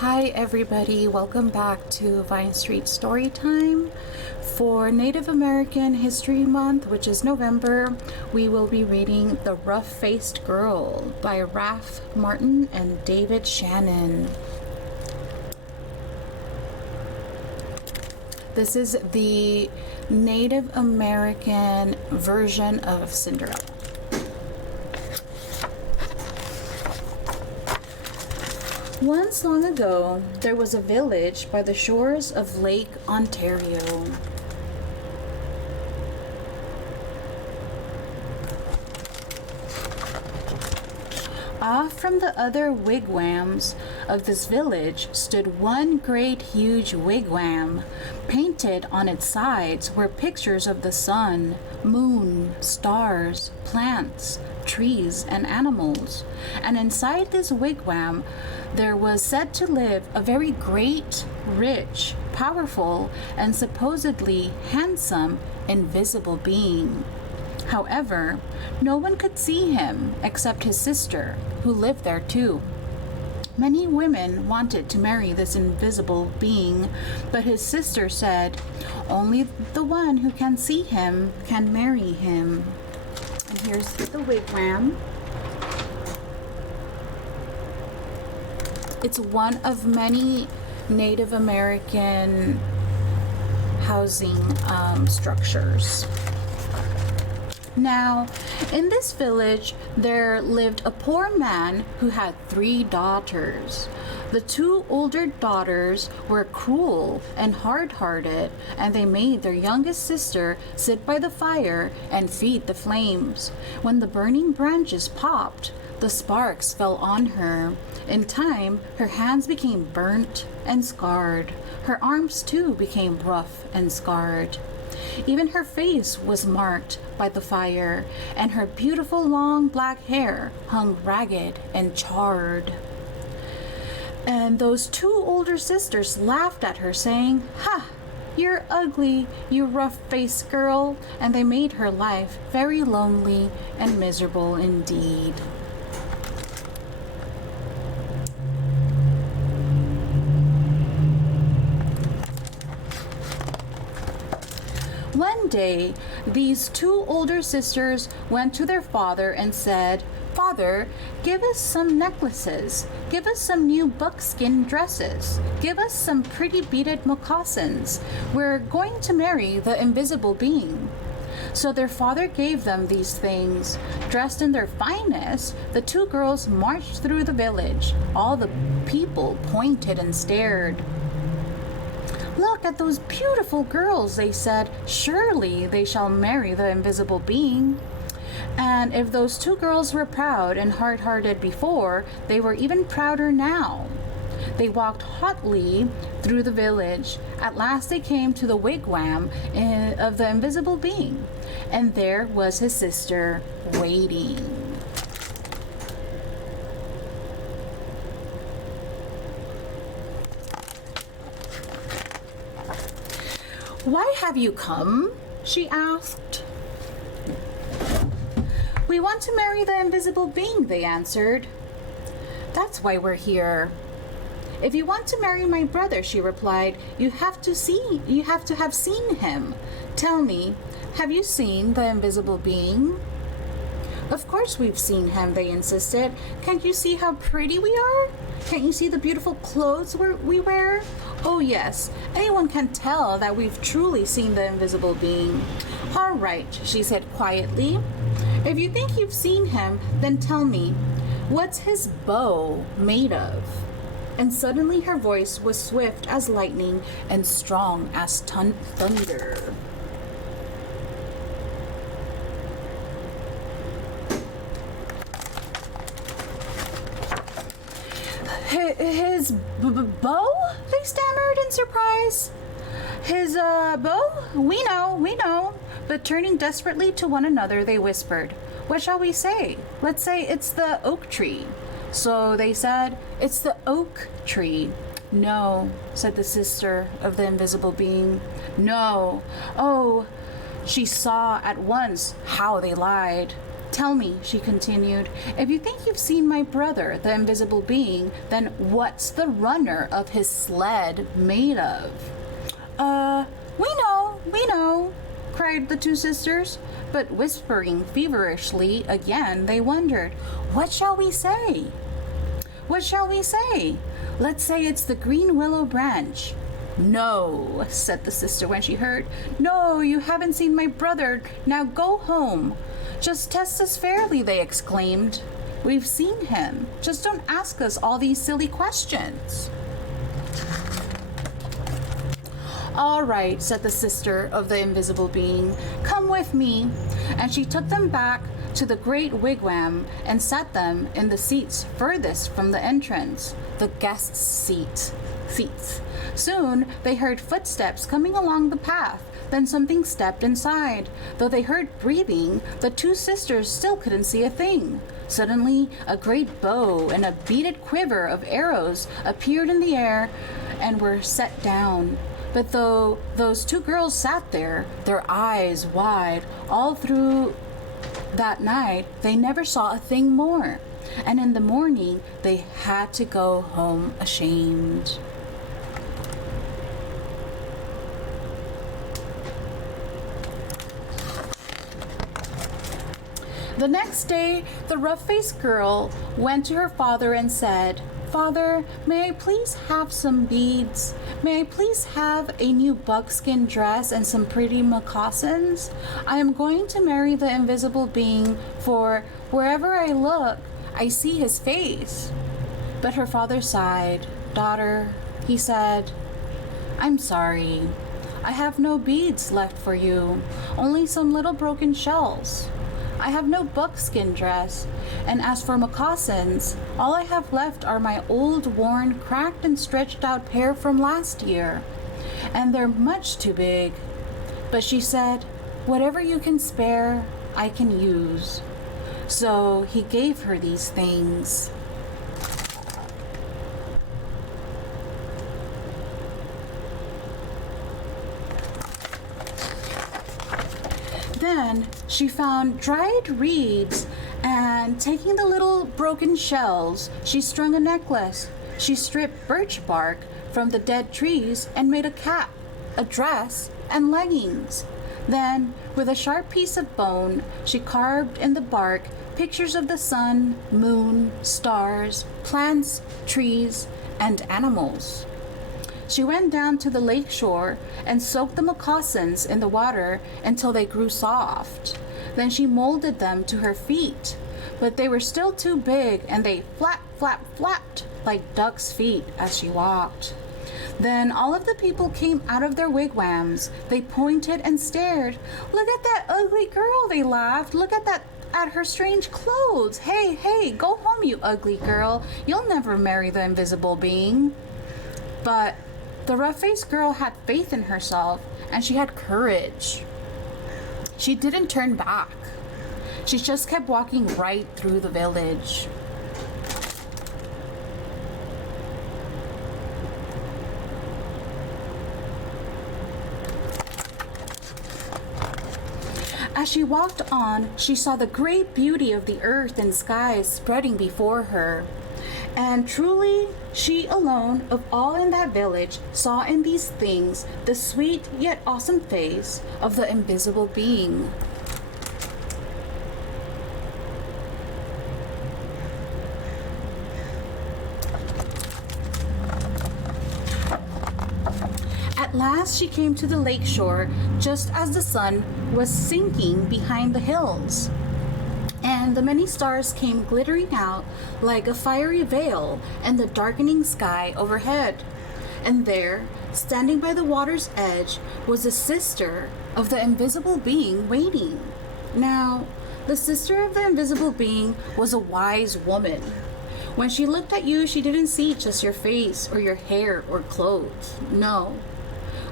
Hi everybody, welcome back to Vine Street Storytime. For Native American History Month, which is November, we will be reading The Rough-Faced Girl by Rafe Martin and David Shannon. This is the Native American version of Cinderella. Once long ago, there was a village by the shores of Lake Ontario. Off from the other wigwams of this village stood one great huge wigwam. Painted on its sides were pictures of the sun, moon, stars, plants, trees, and animals. And inside this wigwam there was said to live a very great, rich, powerful, and supposedly handsome invisible being. However, no one could see him except his sister, who lived there too. Many women wanted to marry this invisible being, but his sister said, only the one who can see him can marry him. And here's the wigwam. It's one of many Native American housing structures. Now, in this village, there lived a poor man who had 3 daughters. The 2 older daughters were cruel and hard-hearted, and they made their youngest sister sit by the fire and feed the flames. When the burning branches popped, the sparks fell on her. In time, her hands became burnt and scarred. Her arms, too, became rough and scarred. Even her face was marked by the fire, and her beautiful long black hair hung ragged and charred. And those 2 older sisters laughed at her, saying, "Ha! You're ugly, you rough-faced girl," and they made her life very lonely and miserable indeed. One day, these 2 older sisters went to their father and said, "Father, give us some necklaces. Give us some new buckskin dresses. Give us some pretty beaded moccasins. We're going to marry the invisible being." So their father gave them these things. Dressed in their finest, the 2 girls marched through the village. All the people pointed and stared. "Look at those beautiful girls," they said. "Surely they shall marry the invisible being." And if those 2 girls were proud and hard-hearted before, they were even prouder now. They walked hotly through the village. At last they came to the wigwam of the invisible being, and there was his sister waiting. "Why have you come?" she asked. "We want to marry the invisible being," they answered. "That's why we're here." "If you want to marry my brother," she replied, you have to have seen him. Tell me, have you seen the invisible being?" "Of course we've seen him," they insisted. "Can't you see how pretty we are? Can't you see the beautiful clothes we wear? Oh yes, anyone can tell that we've truly seen the invisible being." "All right," she said quietly. "If you think you've seen him, then tell me, what's his bow made of?" And suddenly her voice was swift as lightning and strong as thunder. His bow?" they stammered in surprise. "His bow? We know. But turning desperately to one another, they whispered, "What shall we say? Let's say it's the oak tree." So they said, "It's the oak tree." "No," said the sister of the invisible being. "No. Oh," she saw at once how they lied. Tell me, she continued, if you think you've seen my brother, the invisible being, then what's the runner of his sled made of? We know, cried the two sisters, but whispering feverishly again, they wondered, what shall we say? What shall we say? Let's say it's the green willow branch. No, said the sister when she heard. No, you haven't seen my brother. Now go home. Just test us fairly, they exclaimed. We've seen him. Just don't ask us all these silly questions. All right, said the sister of the invisible being. Come with me. And she took them back to the great wigwam and sat them in the seats furthest from the entrance, the guests' seats. Soon they heard footsteps coming along the path. Then something stepped inside. Though they heard breathing, the two sisters still couldn't see a thing. Suddenly, a great bow and a beaded quiver of arrows appeared in the air and were set down. But though those two girls sat there, their eyes wide, all through that night, they never saw a thing more. And in the morning, they had to go home ashamed. The next day, the rough-faced girl went to her father and said, Father, may I please have some beads? May I please have a new buckskin dress and some pretty moccasins? I am going to marry the invisible being, for wherever I look, I see his face. But her father sighed. Daughter, he said, I'm sorry. I have no beads left for you, only some little broken shells. I have no buckskin dress, and as for moccasins, all I have left are my old, worn, cracked, and stretched out pair from last year, and they're much too big. But she said, whatever you can spare, I can use. So he gave her these things. Then she found dried reeds, and taking the little broken shells, she strung a necklace. She stripped birch bark from the dead trees and made a cap, a dress, and leggings. Then, with a sharp piece of bone, she carved in the bark pictures of the sun, moon, stars, plants, trees, and animals. She went down to the lake shore and soaked the moccasins in the water until they grew soft. Then she molded them to her feet, but they were still too big and they flapped like ducks' feet as she walked. Then all of the people came out of their wigwams. They pointed and stared. Look at that ugly girl, they laughed. Look at her strange clothes. Hey, go home, you ugly girl. You'll never marry the invisible being. But the rough-faced girl had faith in herself, and she had courage. She didn't turn back. She just kept walking right through the village. As she walked on, she saw the great beauty of the earth and skies spreading before her. And truly, she alone of all in that village saw in these things the sweet yet awesome face of the invisible being. At last she came to the lake shore just as the sun was sinking behind the hills, and the many stars came glittering out like a fiery veil in the darkening sky overhead. And there, standing by the water's edge, was the sister of the invisible being waiting. Now, the sister of the invisible being was a wise woman. When she looked at you, she didn't see just your face or your hair or clothes. No.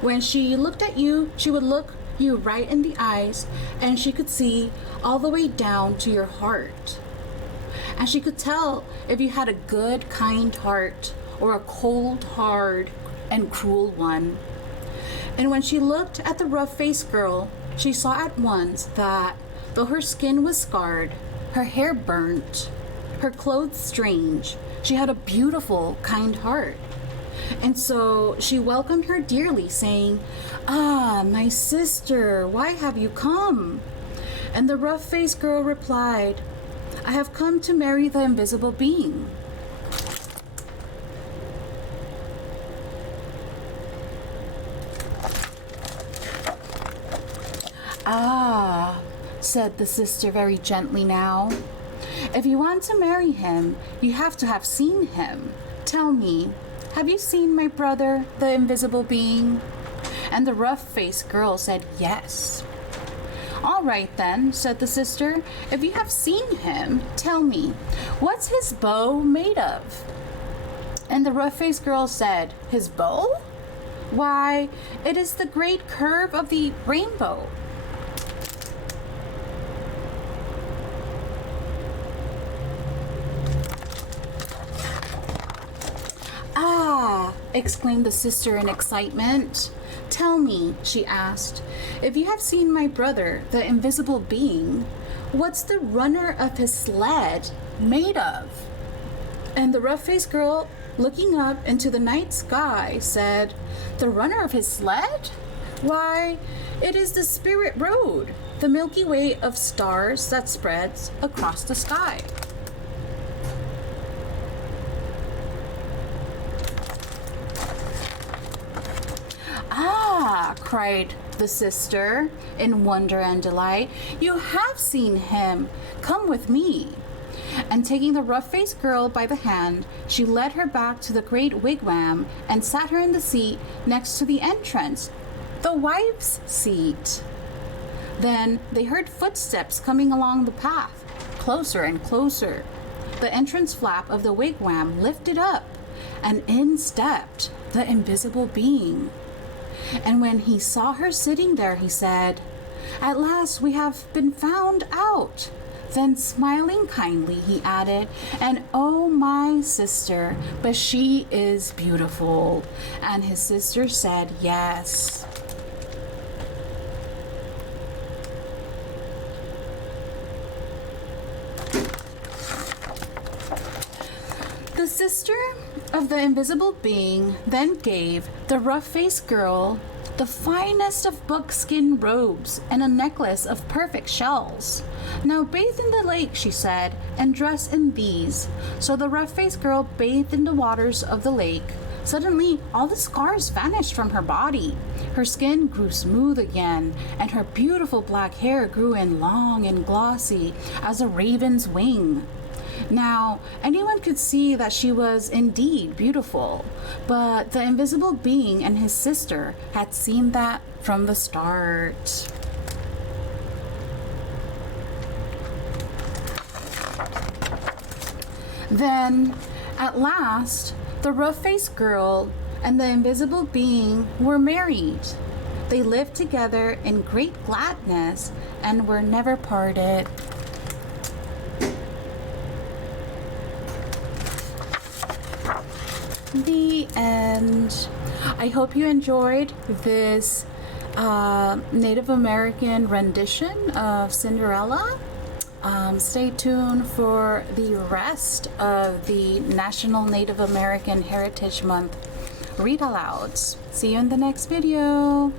When she looked at you, she would look you right in the eyes, and she could see all the way down to your heart. And she could tell if you had a good, kind heart or a cold, hard, and cruel one. And when she looked at the rough-faced girl, she saw at once that, though her skin was scarred, her hair burnt, her clothes strange. She had a beautiful, kind heart. And so she welcomed her dearly, saying, "Ah, my sister, why have you come?" And the rough-faced girl replied, "I have come to marry the invisible being." "Ah," said the sister very gently now, "if you want to marry him, you have to have seen him. Tell me, have you seen my brother, the invisible being?" And the rough-faced girl said yes. "All right then," said the sister, "if you have seen him, tell me, what's his bow made of?" And the rough-faced girl said, "His bow? Why, it is the great curve of the rainbow." "Ah," exclaimed the sister in excitement. "Tell me," she asked, "if you have seen my brother, the invisible being, what's the runner of his sled made of?" And the rough-faced girl, looking up into the night sky, said, "The runner of his sled? Why, it is the spirit road, the Milky Way of stars that spreads across the sky." "Ah," cried the sister in wonder and delight, "you have seen him. Come with me." And taking the rough-faced girl by the hand, she led her back to the great wigwam and sat her in the seat next to the entrance, the wife's seat. Then they heard footsteps coming along the path, closer and closer. The entrance flap of the wigwam lifted up, and in stepped the invisible being. And when he saw her sitting there, he said, "At last we have been found out." Then smiling kindly, he added, "And oh, my sister, but she is beautiful." And his sister said yes. The sister of the invisible being then gave the rough-faced girl the finest of buckskin robes and a necklace of perfect shells. "Now bathe in the lake," she said, "and dress in these." So the rough-faced girl bathed in the waters of the lake. Suddenly, all the scars vanished from her body. Her skin grew smooth again, and her beautiful black hair grew in long and glossy as a raven's wing. Now, anyone could see that she was indeed beautiful, but the invisible being and his sister had seen that from the start. Then, at last, the rough-faced girl and the invisible being were married. They lived together in great gladness and were never parted. The end. I hope you enjoyed this Native American rendition of Cinderella. Stay tuned for the rest of the National Native American Heritage Month read-alouds. See you in the next video.